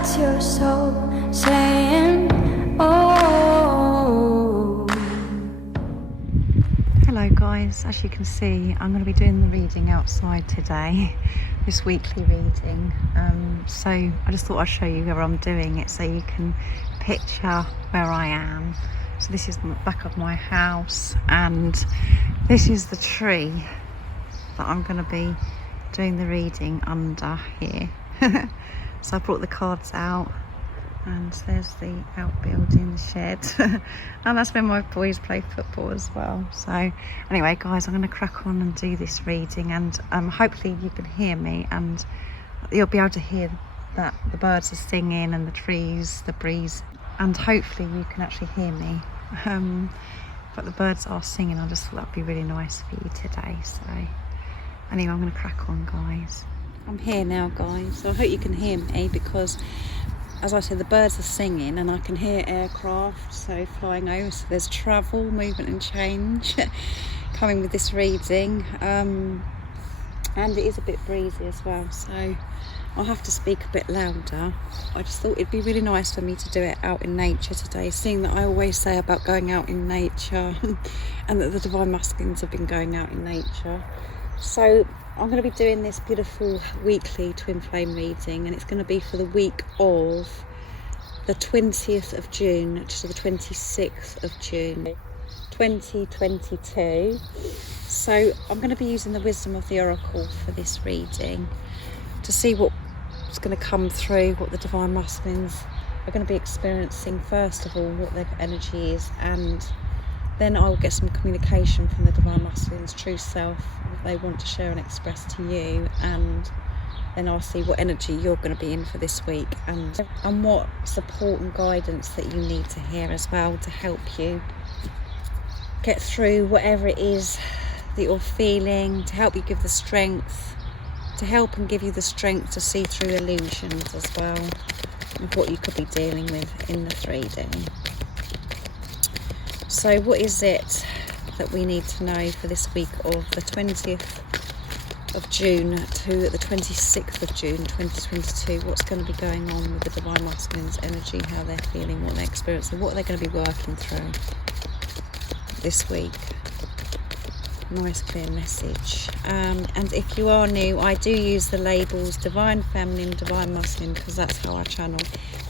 What's your soul saying? Oh. Hello guys, as you can see I'm going to be doing the reading outside today, this weekly reading. So I just thought I'd show you where I'm doing it so you can picture where I am. So this is the back of my house and this is the tree that I'm going to be doing the reading under here. So I brought the cards out and there's the outbuilding, the shed. And that's where my boys play football as well. So anyway guys, I'm going to crack on and do this reading, and hopefully you can hear me and you'll be able to hear that the birds are singing and the trees, the breeze, and hopefully you can actually hear me. But the birds are singing. I just thought that'd be really nice for you today. So anyway, I'm going to crack on guys. I'm here now guys, so I hope you can hear me, because as I said, the birds are singing and I can hear aircraft so flying over, so there's travel, movement and change coming with this reading, and it is a bit breezy as well, so I'll have to speak a bit louder. I just thought it'd be really nice for me to do it out in nature today, seeing that I always say about going out in nature and that the Divine Masculines have been going out in nature. So I'm going to be doing this beautiful weekly twin flame reading, and it's going to be for the week of the 20th of June to the 26th of June 2022. So I'm going to be using the wisdom of the oracle for this reading to see what's going to come through, what the Divine Masculines are going to be experiencing first of all, what their energy is, and then I'll get some communication from the Divine Masculine's true self that they want to share and express to you, and then I'll see what energy you're going to be in for this week, and what support and guidance that you need to hear as well to help you get through whatever it is that you're feeling, to help you give the strength, to help and give you the strength to see through illusions as well of what you could be dealing with in the 3D. So what is it that we need to know for this week of the 20th of June to the 26th of June 2022? What's going to be going on with the Divine Masculine's energy, how they're feeling, what they're experiencing, what they're going to be working through this week? Nice clear message. And if you are new, I do use the labels Divine Feminine, Divine Masculine, because that's how I channel.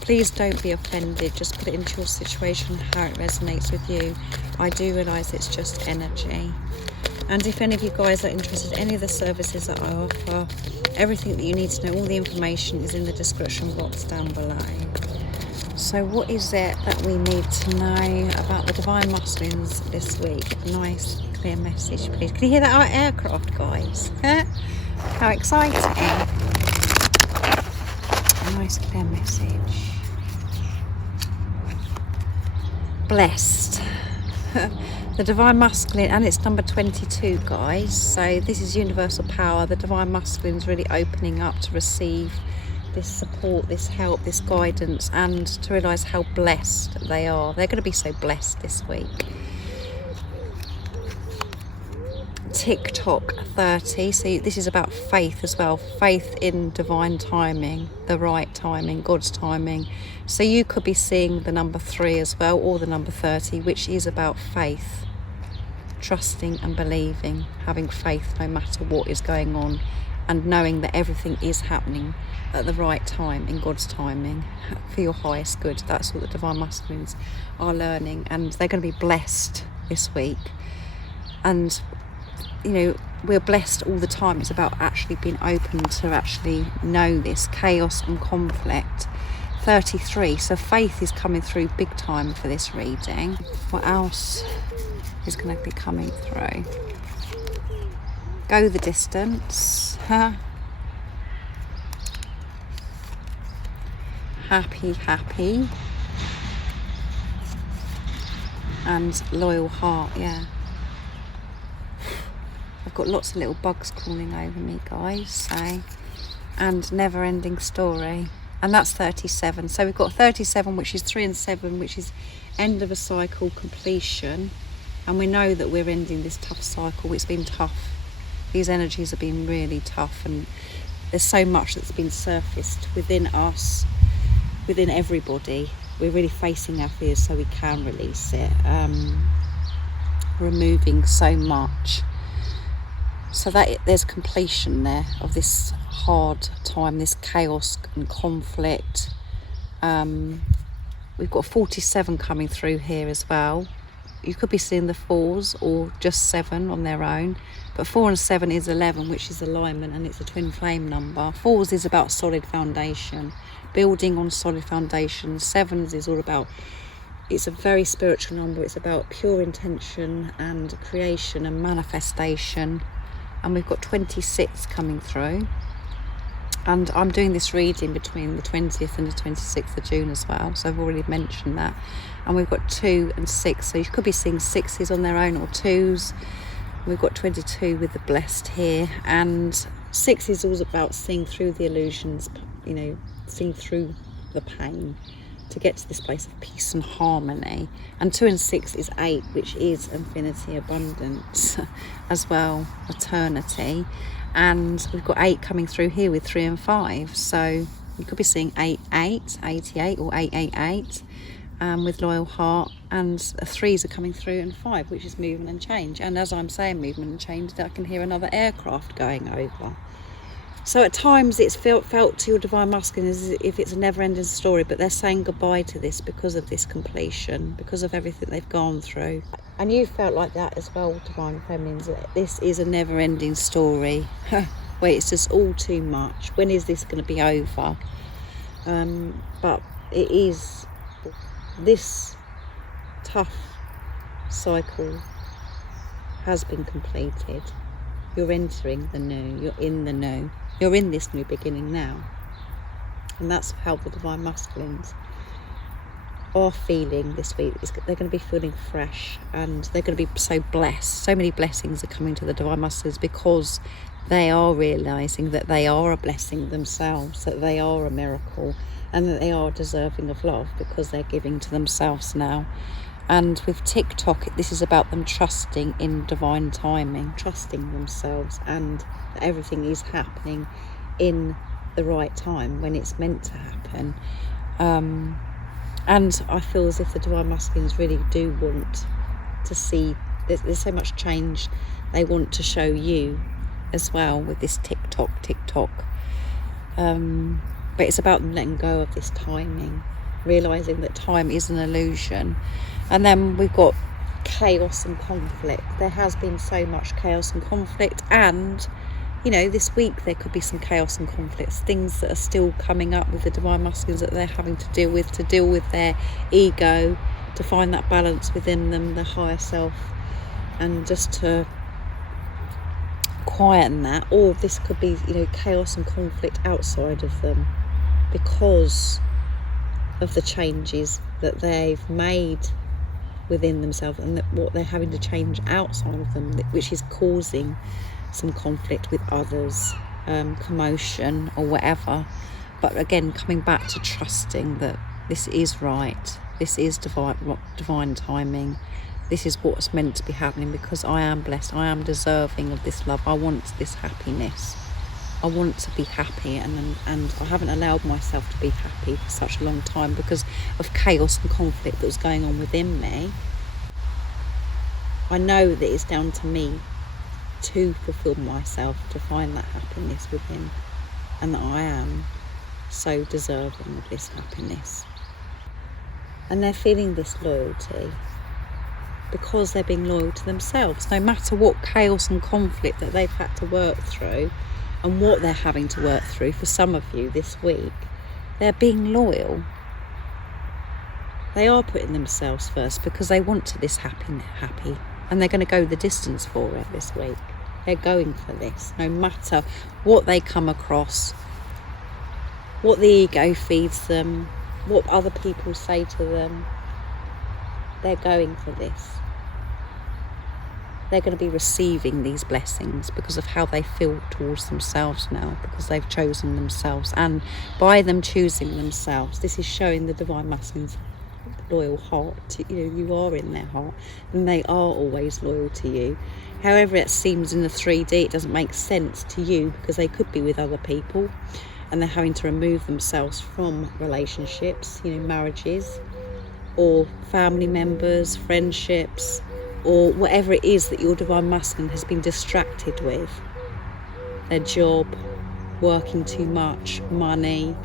Please don't be offended, just put it into your situation, how it resonates with you. I do realise it's just energy. And if any of you guys are interested in any of the services that I offer, everything that you need to know, all the information is in the description box down below. So what is it that we need to know about the Divine Masculines this week? Nice clear message please. Can you hear that our aircraft guys? How exciting. A nice clear message. Blessed. The Divine Masculine, and it's number 22 guys, so this is universal power. The Divine Masculine is really opening up to receive this support, this help, this guidance, and to realise how blessed they are. They're going to be so blessed this week. TikTok 30, so this is about faith as well, faith in divine timing, the right timing, God's timing. So you could be seeing the number 3 as well, or the number 30, which is about faith, trusting and believing, having faith no matter what is going on, and knowing that everything is happening at the right time, in God's timing, for your highest good. That's what the Divine Masculines are learning, and they're going to be blessed this week. And you know, we're blessed all the time. It's about actually being open to actually know this chaos and conflict. 33, so faith is coming through big time for this reading. What else is going to be coming through? Go the distance. Happy. And loyal heart, yeah. I've got lots of little bugs crawling over me guys, so, and never ending story, and that's 37. So we've got 37, which is 3 and 7, which is end of a cycle, completion, and we know that we're ending this tough cycle. It's been tough, these energies have been really tough, and there's so much that's been surfaced within us within everybody. We're really facing our fears so we can release it, removing so much, so that there's completion there of this hard time, this chaos and conflict. We've got 47 coming through here as well. You could be seeing the 4s or just 7 on their own, but 4 and 7 is 11, which is alignment, and it's a twin flame number. 4s is about solid foundation, building on solid foundation. 7s is all about, it's a very spiritual number. It's about pure intention and creation and manifestation. And we've got 26 coming through. And I'm doing this reading between the 20th and the 26th of June as well, so I've already mentioned that. And we've got 2 and 6, so you could be seeing 6s on their own or 2s. We've got 22 with the blessed here, and 6 is all about seeing through the illusions, you know, seeing through the pain to get to this place of peace and harmony. And 2 and 6 is 8, which is infinity, abundance as well, eternity. And we've got 8 coming through here with 3 and 5, so you could be seeing 88, 88 or 888 with loyal heart. And 3s are coming through, and 5, which is movement and change. And as I'm saying movement and change, I can hear another aircraft going over. So at times it's felt to your divine masculine as if it's a never-ending story, but they're saying goodbye to this because of this completion, because of everything they've gone through. And you felt like that as well, divine feminines. This is a never-ending story where it's just all too much. When is this going to be over? But it is. This tough cycle has been completed. You're entering the new. You're in the new. You're in this new beginning now. And that's how the divine masculines are feeling this week. They're going to be feeling fresh, and they're going to be so blessed. So many blessings are coming to the divine masculines because they are realising that they are a blessing themselves, that they are a miracle, and that they are deserving of love because they're giving to themselves now. And with TikTok, this is about them trusting in divine timing, trusting themselves, and that everything is happening in the right time when it's meant to happen. And I feel as if the divine masculines really do want to see, there's so much change they want to show you as well with this TikTok. But it's about them letting go of this timing, realising that time is an illusion. And then we've got chaos and conflict. There has been so much chaos and conflict, and you know, this week there could be some chaos and conflicts, things that are still coming up with the divine masculines that they're having to deal with their ego, to find that balance within them, the higher self, and just to quieten that. Or this could be, you know, chaos and conflict outside of them because of the changes that they've made within themselves, and that what they're having to change outside of them, which is causing some conflict with others, commotion or whatever. But again, coming back to trusting that this is right, this is divine timing, this is what's meant to be happening, because I am blessed, I am deserving of this love, I want this happiness, I want to be happy, and I haven't allowed myself to be happy for such a long time because of chaos and conflict that was going on within me. I know that it's down to me to fulfill myself, to find that happiness within, and that I am so deserving of this happiness. And they're feeling this loyalty because they're being loyal to themselves, no matter what chaos and conflict that they've had to work through and what they're having to work through. For some of you this week, they're being loyal. They are putting themselves first because they want this happy, and they're going to go the distance for it this week. They're going for this, no matter what they come across, what the ego feeds them, what other people say to them. They're going for this. They're going to be receiving these blessings because of how they feel towards themselves now, because they've chosen themselves. And by them choosing themselves, this is showing the divine masculines loyal heart. You know, you are in their heart, and they are always loyal to you. However it seems in the 3D, it doesn't make sense to you because they could be with other people. and they're having to remove themselves from relationships, marriages, or family members, friendships, or whatever it is that your divine masculine has been distracted with. Their job, working too much, money,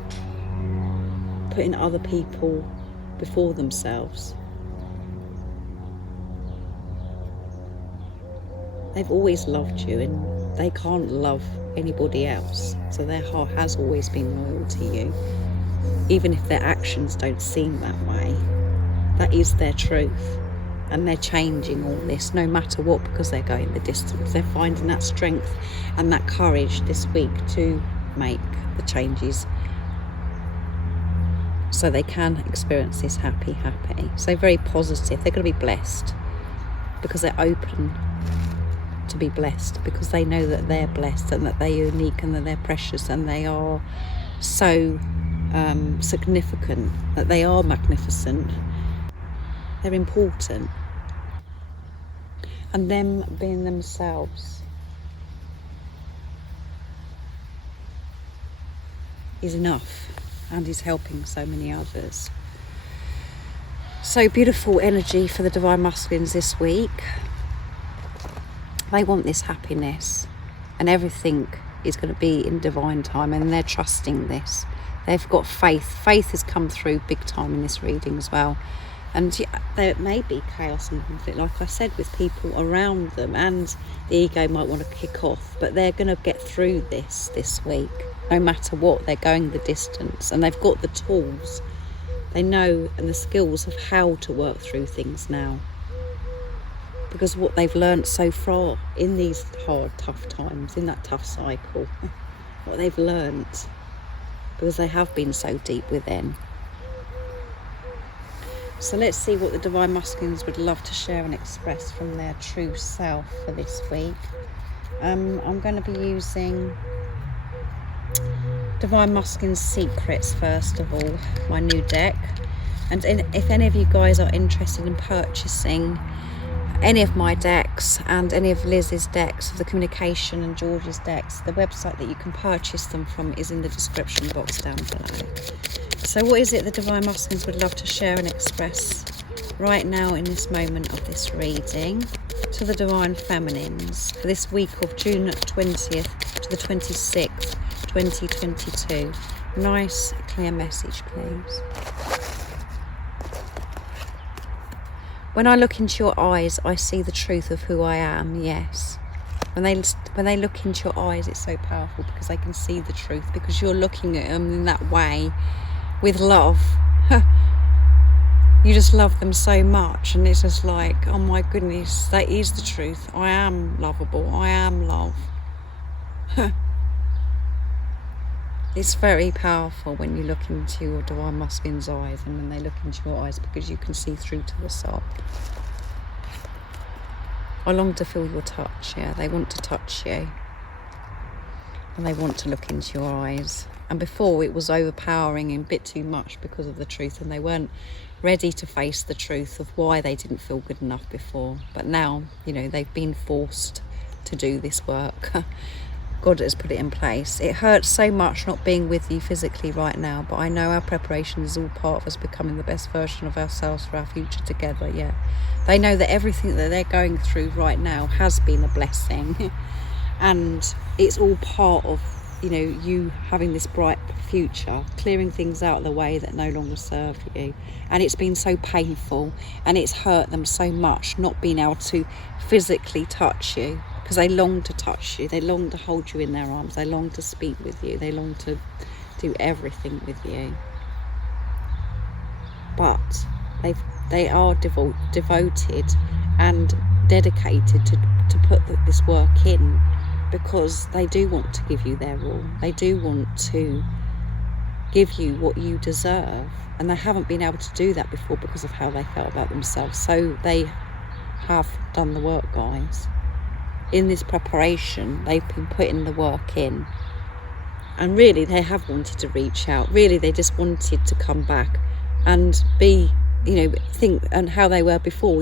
putting other people before themselves. They've always loved you, and they can't love anybody else, so their heart has always been loyal to you, even if their actions don't seem that way. That is their truth, and they're changing all this no matter what, because they're going the distance. They're finding that strength and that courage this week to make the changes so they can experience this happy. So very positive. They're going to be blessed because they're open to be blessed, because they know that they're blessed and that they're unique and that they're precious and they are so significant, that they are magnificent, they're important. And them being themselves is enough and is helping so many others. So beautiful energy for the divine masculines this week. They want this happiness, and everything is going to be in divine time, and they're trusting this. They've got faith. Faith has come through big time in this reading as well. And yeah, there may be chaos and conflict, like I said, with people around them, and the ego might want to kick off, but they're going to get through this week. No matter what, they're going the distance, and they've got the tools. They know and the skills of how to work through things now. Because what they've learnt so far in these hard, tough times, in that tough cycle, what they've learnt, because they have been so deep within. So let's see what the divine masculines would love to share and express from their true self for this week. I'm going to be using Divine Masculine Secrets first of all, my new deck. And if any of you guys are interested in purchasing any of my decks and any of Liz's decks, of the communication and George's decks, the website that you can purchase them from is in the description box down below. So what is it the divine masculines would love to share and express right now in this moment of this reading to the divine feminines for this week of June 20th to the 26th, 2022? Nice clear message, please. When I look into your eyes, I see the truth of who I am, yes. When they look into your eyes, it's so powerful, because they can see the truth, because you're looking at them in that way with love. You just love them so much, and it's just like, oh my goodness, that is the truth. I am lovable. I am love. It's very powerful when you look into your divine masculine's eyes, and when they look into your eyes, because you can see through to the soul. I long to feel your touch, yeah. They want to touch you, and they want to look into your eyes. And before, it was overpowering and a bit too much because of the truth, and they weren't ready to face the truth of why they didn't feel good enough before. But now, they've been forced to do this work. God has put it in place. It hurts so much not being with you physically right now, but I know our preparation is all part of us becoming the best version of ourselves for our future together, yeah. They know that everything that they're going through right now has been a blessing, and it's all part of, you having this bright future, clearing things out of the way that no longer serve you. And it's been so painful, and it's hurt them so much not being able to physically touch you, because they long to touch you, they long to hold you in their arms, they long to speak with you, they long to do everything with you. But they are devoted and dedicated to put this work in, because they do want to give you their all. They do want to give you what you deserve, and they haven't been able to do that before because of how they felt about themselves. So they have done the work, guys. In this preparation, they've been putting the work in, and really they have wanted to reach out. Really, they just wanted to come back and be, think and how they were before,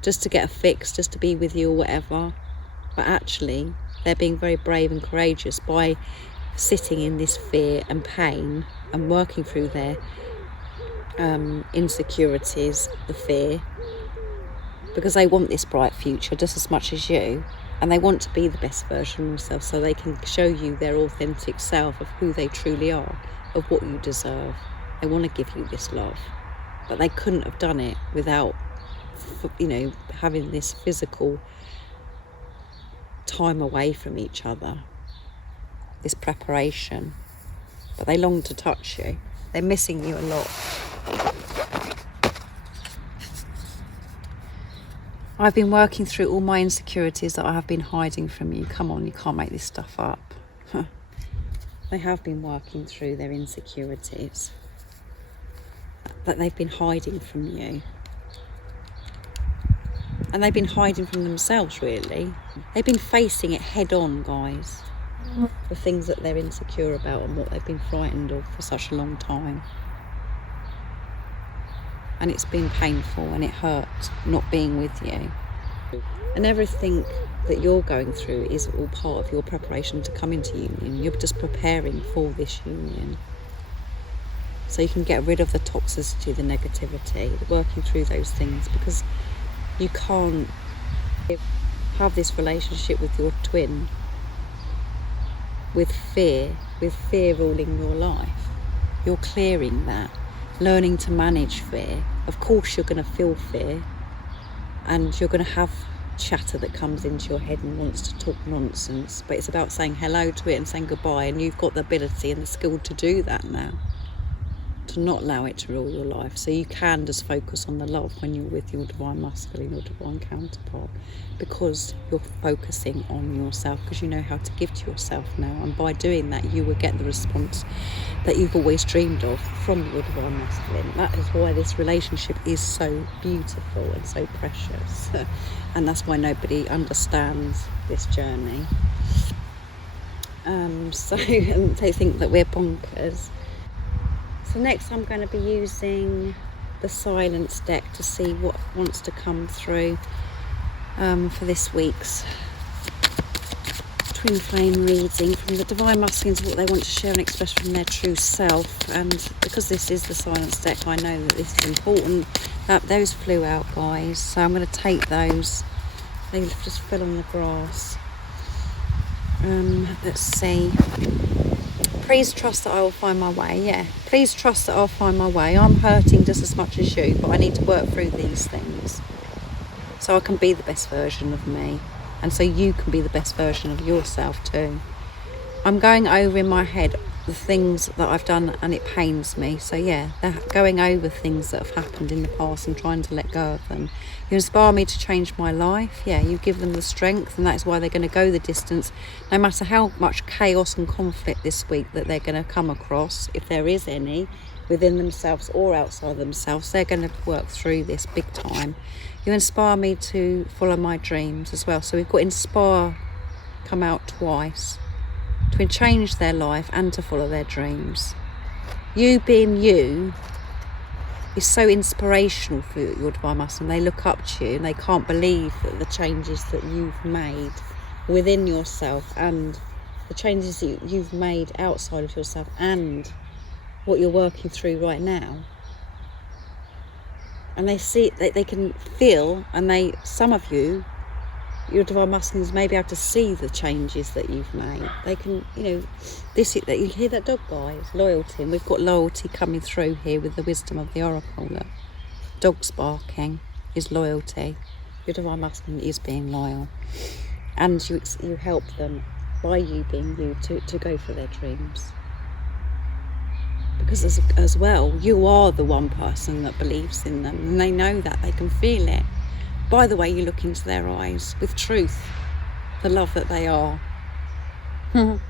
just to get a fix, just to be with you or whatever. But actually, they're being very brave and courageous by sitting in this fear and pain and working through their insecurities, the fear, because they want this bright future just as much as you, and they want to be the best version of themselves so they can show you their authentic self of who they truly are, of what you deserve. They want to give you this love, but they couldn't have done it without, you know, having this physical time away from each other, this preparation. But they long to touch you. They're missing you a lot. I've been working through all my insecurities that I have been hiding from you. Come on, you can't make this stuff up. They have been working through their insecurities that they've been hiding from you. And they've been hiding from themselves, really. They've been facing it head on, guys. The things that they're insecure about and what they've been frightened of for such a long time. And it's been painful and it hurt not being with you. And everything that you're going through is all part of your preparation to come into union. You're just preparing for this union. So you can get rid of the toxicity, the negativity, working through those things, because you can't have this relationship with your twin with fear ruling your life. You're clearing that, learning to manage fear. Of course you're going to feel fear, and you're going to have chatter that comes into your head and wants to talk nonsense, but it's about saying hello to it and saying goodbye, and you've got the ability and the skill to do that now, to not allow it to rule your life. So you can just focus on the love when you're with your divine masculine or divine counterpart, because you're focusing on yourself, because you know how to give to yourself now, and by doing that you will get the response that you've always dreamed of from your divine masculine. That is why this relationship is so beautiful and so precious and that's why nobody understands this journey. So they think that we're bonkers. So next I'm going to be using the silence deck to see what wants to come through for this week's twin flame reading from the divine masculines, what they want to share and express from their true self. And because this is the silence deck, I know that this is important. Those flew out, guys, so I'm going to take those. They just fell on the grass. Let's see. Please trust that I will find my way. Yeah, please trust that I'll find my way. I'm hurting just as much as you, but I need to work through these things so I can be the best version of me, and so you can be the best version of yourself too. I'm going over in my head the things that I've done, and it pains me. So yeah, going over things that have happened in the past and trying to let go of them. You inspire me to change my life. Yeah, you give them the strength, and that's why they're going to go the distance, no matter how much chaos and conflict this week that they're going to come across, if there is any, within themselves or outside themselves. They're going to work through this big time. You inspire me to follow my dreams as well. So we've got inspire come out twice, to change their life and to follow their dreams. You being you is so inspirational for your divine masculine. They look up to you and they can't believe that the changes that you've made within yourself, and the changes that you've made outside of yourself, and what you're working through right now. And they see, they can feel, and some of you, your divine masculines, may be able to see the changes that you've made. They can, you hear that dog, guys? Loyalty. And we've got loyalty coming through here with the wisdom of the oracle. Look, dogs barking is loyalty. Your divine masculine is being loyal, and you help them by you being you to go for their dreams. Because as well, you are the one person that believes in them, and they know that. They can feel it by the way you look into their eyes with truth, the love that they are. And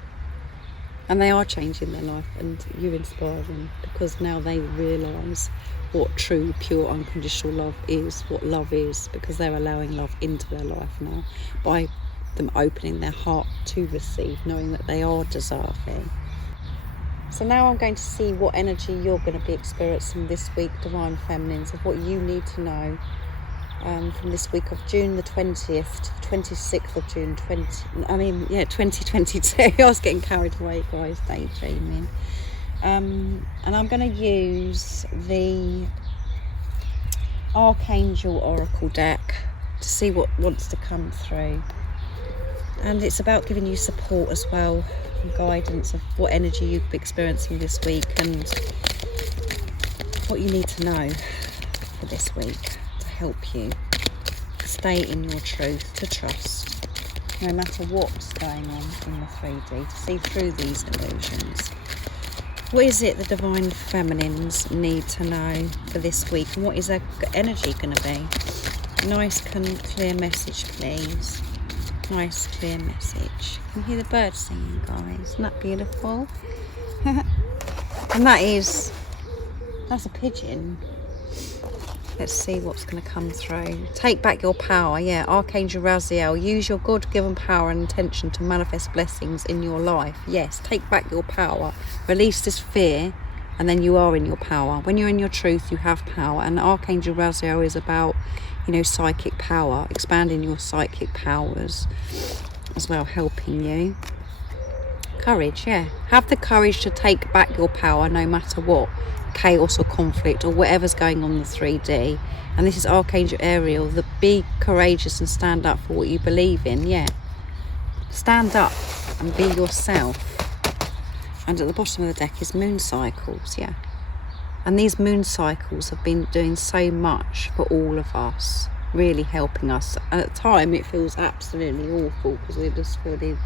they are changing their life, and you inspire them, because now they realise what true, pure, unconditional love is, what love is, because they're allowing love into their life now by them opening their heart to receive, knowing that they are deserving. So now I'm going to see what energy you're going to be experiencing this week, divine feminines, of what you need to know from this week of June the 20th to the 26th of June 2022. I was getting carried away, guys, daydreaming. And I'm going to use the Archangel Oracle deck to see what wants to come through. And it's about giving you support as well, and guidance of what energy you've been experiencing this week and what you need to know for this week to help you stay in your truth, to trust, no matter what's going on in the 3D, to see through these illusions. What is it the Divine Feminines need to know for this week, and what is their energy going to be? Nice, clear message, please. Nice, clear message. Can you hear the birds singing, guys? Isn't that beautiful? And that's a pigeon. Let's see what's going to come through. Take back your power. Yeah, Archangel Raziel. Use your God-given power and intention to manifest blessings in your life. Yes, take back your power. Release this fear, and then you are in your power. When you're in your truth, you have power. And Archangel Raziel is about, psychic power, expanding your psychic powers as well, helping you. Courage, yeah. Have the courage to take back your power no matter what chaos or conflict or whatever's going on in the 3D. And this is Archangel Ariel. Be courageous and stand up for what you believe in. Yeah, stand up and be yourself. And at the bottom of the deck is moon cycles. Yeah, and these moon cycles have been doing so much for all of us, really helping us. And at the time it feels absolutely awful because we're just feeling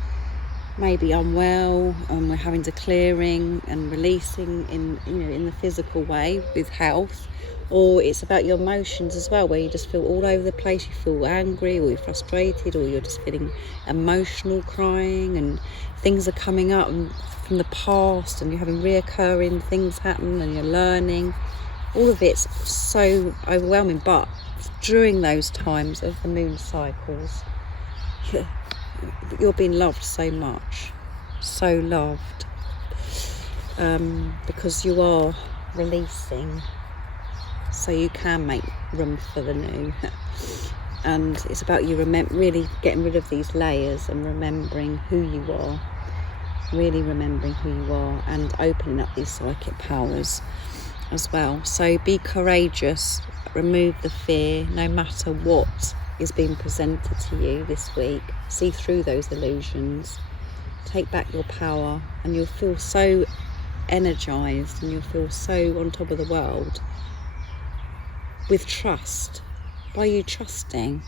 maybe unwell, and we're having to clearing and releasing in the physical way with health, or it's about your emotions as well, where you just feel all over the place. You feel angry, or you're frustrated, or you're just feeling emotional, crying, and things are coming up from the past, and you're having reoccurring things happen, and you're learning. All of it's so overwhelming. But during those times of the moon cycles, you're being loved so much, so loved, because you are releasing, so you can make room for the new. And it's about you really getting rid of these layers and remembering who you are, really remembering who you are, and opening up these psychic powers as well. So be courageous, remove the fear, no matter what is being presented to you this week. See through those illusions, take back your power, and you'll feel so energized, and you'll feel so on top of the world with trust. By you trusting,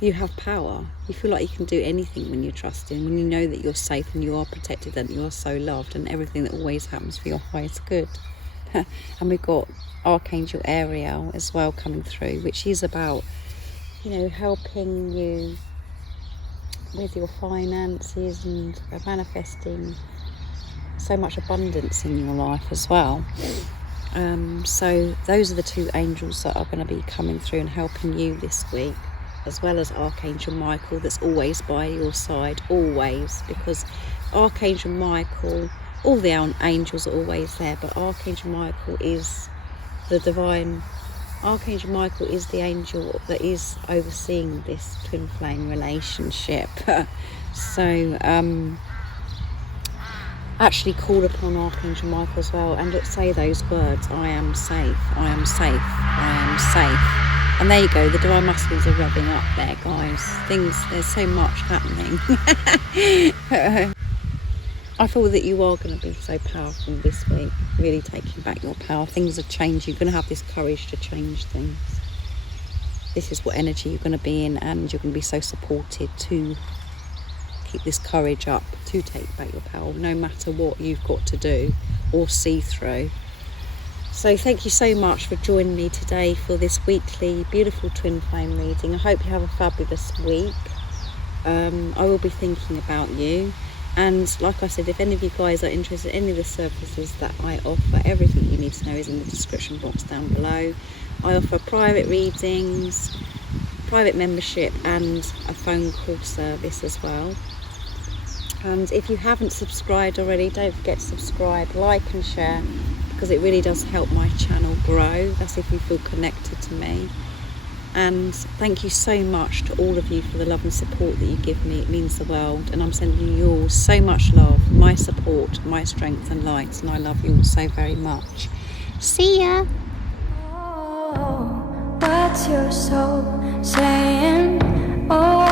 you have power. You feel like you can do anything when you're trusting, when you know that you're safe and you are protected and you are so loved, and everything that always happens for your highest good. And we've got Archangel Ariel as well coming through, which is about helping you with your finances and manifesting so much abundance in your life as well. So those are the two angels that are going to be coming through and helping you this week, as well as Archangel Michael, that's always by your side, always, because Archangel Michael, all the angels are always there, but Archangel Michael is the divine. Archangel Michael is the angel that is overseeing this twin flame relationship. So actually call upon Archangel Michael as well, and say those words: I am safe, I am safe, I am safe. And there you go, the divine masculines are rubbing up there, guys. There's so much happening. I feel that you are going to be so powerful this week, really taking back your power. Things are changing. You're going to have this courage to change things. This is what energy you're going to be in, and you're going to be so supported to keep this courage up, to take back your power, no matter what you've got to do or see through. So thank you so much for joining me today for this weekly beautiful twin flame reading. I hope you have a fabulous week. I will be thinking about you. And like I said, if any of you guys are interested in any of the services that I offer, everything you need to know is in the description box down below. I offer private readings, private membership, and a phone call service as well. And if you haven't subscribed already, don't forget to subscribe, like and share, because it really does help my channel grow. That's if you feel connected to me. And thank you so much to all of you for the love and support that you give me. It means the world, and I'm sending you all so much love, my support, my strength and light, and I love you all so very much. See ya. Oh, what's your soul saying? Oh.